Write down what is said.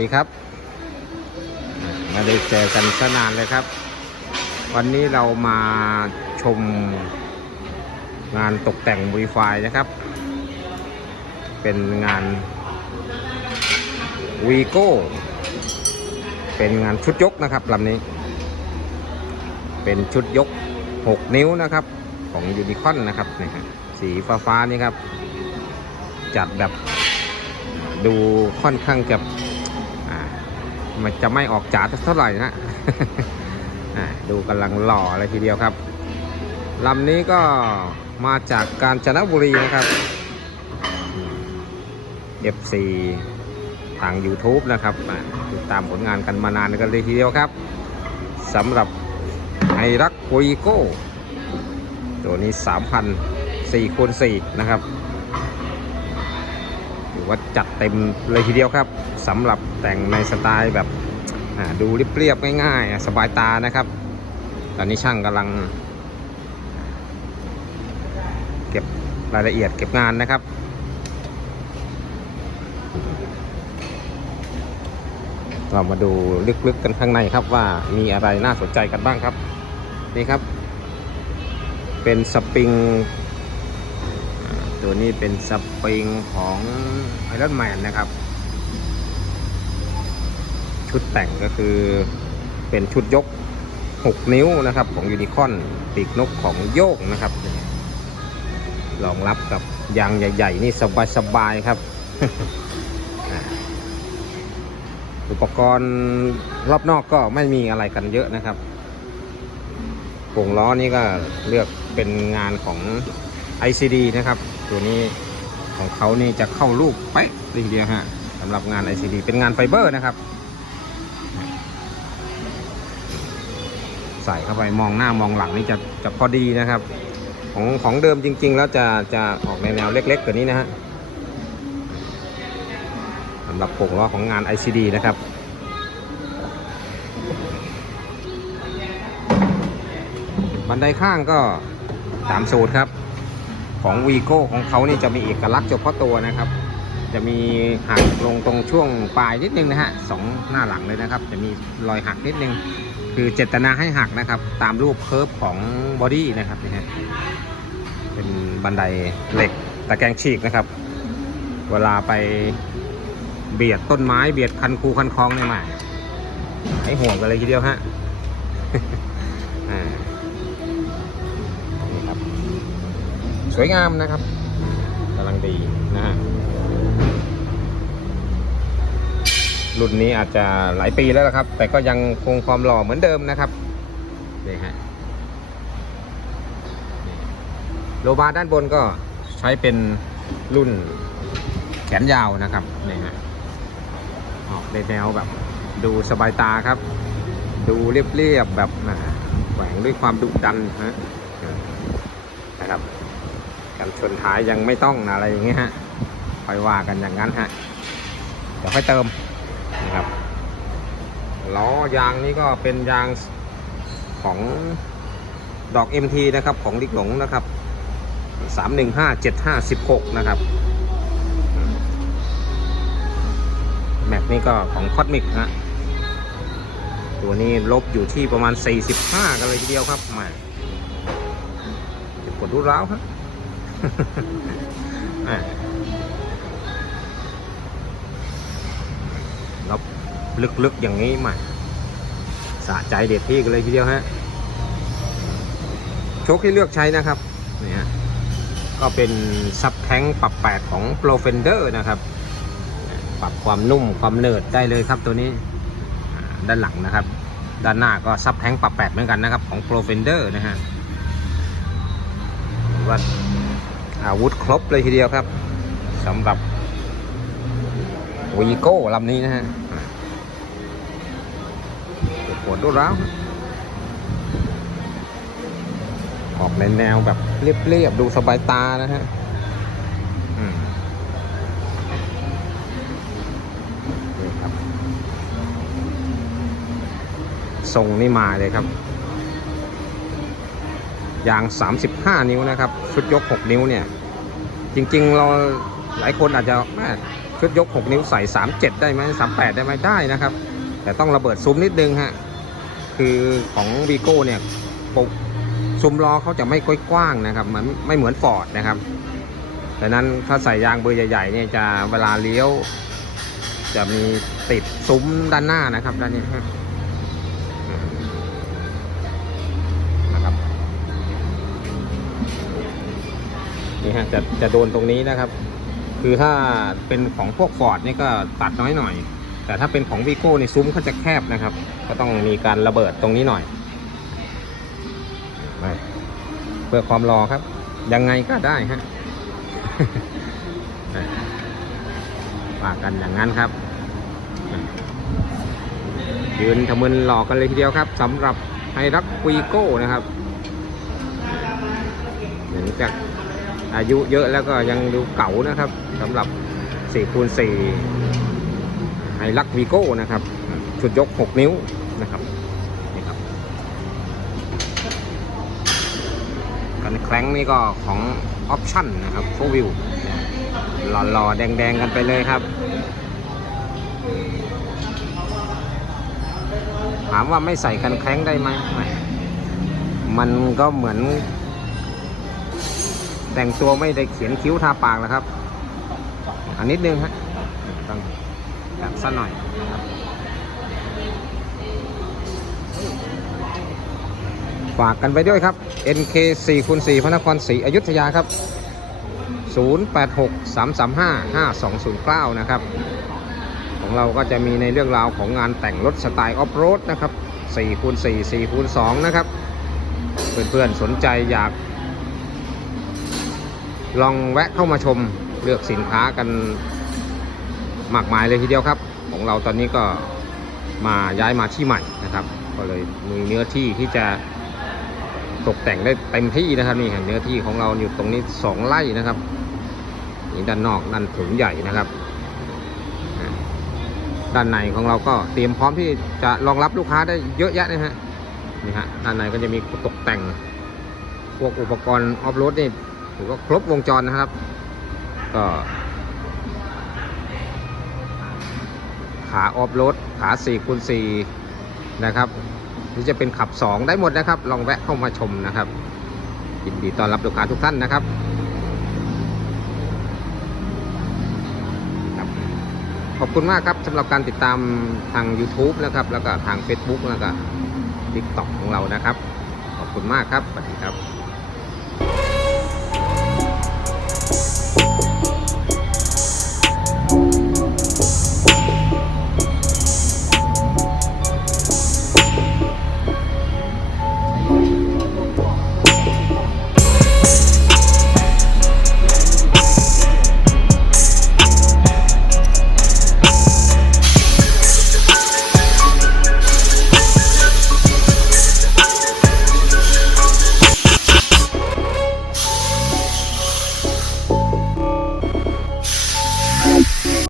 ดีครับ มาได้เจอกันสนานเลยครับ วันนี้เรามาชมงานตกแต่ง v ีไฟนะครับ เป็นงานวีโก้เป็นงานชุดยกนะครับลำนี้ เป็นชุดยก 6 นิ้วนะครับ ของยูนิคอนนะครับนี่ครับสีฟ้าฟ้านี่ครับ จัดแบบดูค่อนข้างจะ มันจะไม่ออกจ๋าเท่าไหร่นะอ่าดูกำลังหล่อเลยทีเดียวครับลำนี้ก็มาจากกาญจนบุรีนะครับ FC ทาง YouTube นะครับติดตามผลงานกันมานานกันเลยทีเดียวครับสำหรับไฮรักวีโก้ตัวนี้ 3,000 4คูณ4นะครับ ว่าจัดเต็มเลยทีเดียวครับสำหรับแต่งในสไตล์แบบดูเรียบๆง่ายๆ สบายตานะครับ ตอนนี้ช่างกำลัง เก็บรายละเอียดเก็บงานนะครับเรามาดูลึกๆกันข้างในครับว่ามีอะไรน่าสนใจกันบ้างครับ นี่ครับ เป็นสปริง ตัวนี้เป็นสปริงของไอรอนแมนนะครับ ชุดแต่งก็คือเป็นชุดยก 6 นิ้วนะครับ ของยูนิคอนปีกนกของโยกนะครับรองรับกับยางใหญ่ ๆ นี่สบาย ๆ ครับ อุปกรณ์รอบนอกก็ไม่มีอะไรกันเยอะนะครับวงล้อนี่ก็เลือกเป็นงานของ ICD นะครับ ตัวนี้ของเขานี่จะเข้าลูกเป๊ะเลยทีเดียวฮะสำหรับงาน ICD เป็นงานไฟเบอร์นะครับ ใส่เข้าไปมองหน้ามองหลังนี่จะจะพอดีนะครับ ของของเดิมจริง ๆ แล้วจะจะออกในแนวเล็กๆกว่านี้นะฮะสำหรับโป่งล้อของงาน ICD นะครับบันไดข้างก็ตามสูตรครับ ของวีโก้ของเขานี่จะมีเอกลักษณ์เฉพาะตัวนะครับ จะมีหักลงตรงช่วงปลายนิดนึงนะฮะสองหน้าหลังเลยนะครับ จะมีรอยหักนิดนึง คือเจตนาให้หักนะครับ ตามรูปเคิร์ฟของบอดี้นะครับนี่ฮะเป็นบันไดเหล็กตะแกรงฉีกนะครับ เวลาไปเบียดต้นไม้เบียดคันคูคันคลองเนี่ยมาให้ห่วงกันเลยทีเดียวฮะ สวยงามนะครับกำลังดีนะฮะรุ่นนี้อาจจะหลายปีแล้วละครับ แต่ก็ยังคงความหล่อเหมือนเดิมนะครับนี่ฮะโลบาร์ด้านบนก็ใช้เป็นรุ่นแขนยาวนะครับนี่ฮะออกในแนวแบบดูสบายตาครับ ดูเรียบๆแบบอ่าแฝงด้วยความดุดันฮะนะครับ กันชนท้ายยังไม่ต้องอะไรอย่างเงี้ยฮะค่อยว่ากันอย่างนั้นฮะเดี๋ยวค่อยเติมนะครับล้อยางนี้ก็เป็นยางของดอก MT นะครับของลิกหลงนะครับ 315756 นะครับ แม็กนี่ก็ของคอ s มิกฮะตัวนี้ลบอยู่ที่ประมาณ 45 กันเลยทีเดียวครับมาจะปวดรูร้าวครับ อะแล้วลึกๆอย่างนี้มาสะใจเด็ดพี่กันเลยทีเดียวฮะโชคที่เลือกใช้นะครับนี่ฮะก็เป็นซับแท้งปรับแปดของ Pro Fender นะครับ ปรับความนุ่มความเนิร์ดได้เลยครับตัวนี้ด้านหลังนะครับ ด้านหน้าก็ซับแท้งปรับแปดเหมือนกันนะครับของ Pro Fender นะฮะถือว่า อาวุธครบเลยทีเดียวครับสำหรับวีโก้ลำนี้นะฮะปวดดูร้าวออกในแนวแบบเรียบๆดูสบายตานะฮะอืมนี่ครับทรงนี่มาเลยครับ ยาง 35 นิ้วนะครับ ชุดยก 6 นิ้วเนี่ย จริงๆ เราหลายคนอาจจะแม่ชุดยก 6 นิ้วใส่ 37 ได้ไหม38 ได้ไหมได้นะครับ แต่ต้องระเบิดซุ้มนิดนึงฮะ คือของวีโก้เนี่ยปุกซุ้มล้อเขาจะไม่ค่อยกว้างนะครับเหมือนไม่เหมือนฟอร์ดนะครับดังนั้นถ้าใส่ยางเบอร์ใหญ่ๆเนี่ยจะเวลาเลี้ยว จะมีติดซุ้มด้านหน้านะครับด้านนี้ จะจะโดนตรงนี้นะครับ คือถ้าเป็นของพวกฟอร์ดนี่ก็ตัดน้อยหน่อย แต่ถ้าเป็นของวีโก้ในซุ้มเขาจะแคบนะครับ ก็ต้องมีการระเบิดตรงนี้หน่อยเพื่อความรอครับ ยังไงก็ได้ฮะว่ากันอย่างนั้นครับ ยืนทะมึนหลอกกันเลยทีเดียวครับสำหรับไฮรักวีโก้นะครับเหมือนจาก อายุเยอะแล้วก็ยังดูเก่านะครับสำหรับ4คูณ4ไฮรักวีโก้นะครับชุดยก 6 นิ้วนะครับนี่ครับกันแคล้งนี่ก็ของออปชั่นนะครับโฟวิวหล่อๆ แดงๆ กันไปเลยครับ ถามว่าไม่ใส่กันแคล้งได้ไหม มันก็เหมือน แต่งตัวไม่ได้เขียนคิ้วทาปากแล้วครับ อันนิดนึงฮะต้องแบบสั้นหน่อยฝากกันไปด้วยครับ NK 4คูณ4พระนครศรีอยุธยาครับ 086 335 5209 นะครับ ของเราก็จะมีในเรื่องราวของงานแต่งรถสไตล์ออฟโรดนะครับ4คูณ4 4คูณ2นะครับ เพื่อนๆสนใจอยาก ลองแวะเข้ามาชมเลือกสินค้ากันมากมายเลยทีเดียวครับ ของเราตอนนี้ก็มาย้ายมาที่ใหม่นะครับ ก็เลยมีเนื้อที่ที่จะตกแต่งได้เต็มที่นะครับนี่เห็นเนื้อที่ของเราอยู่ตรงนี้สองไร่นะครับนี่ด้านนอกนั่นถุงใหญ่นะครับ ด้านในของเราก็เตรียมพร้อมที่จะรองรับลูกค้าได้เยอะแยะนะฮะนี่ฮะด้านในก็จะมีตกแต่งพวกอุปกรณ์ออฟโรดนี่ ถือว่าครบวงจรนะครับ ก็ขาออฟโรดขา4คูณ4นะครับหรือจะเป็นขับ 2 ได้หมดนะครับ ลองแวะเข้ามาชมนะครับยินดีต้อนรับลูกค้าทุกท่านนะครับขอบคุณมากครับสำหรับการติดตามทาง YouTube นะครับ แล้วก็ทาง Facebook แล้วก็ TikTok ของเรานะครับ ขอบคุณมากครับสวัสดีครับ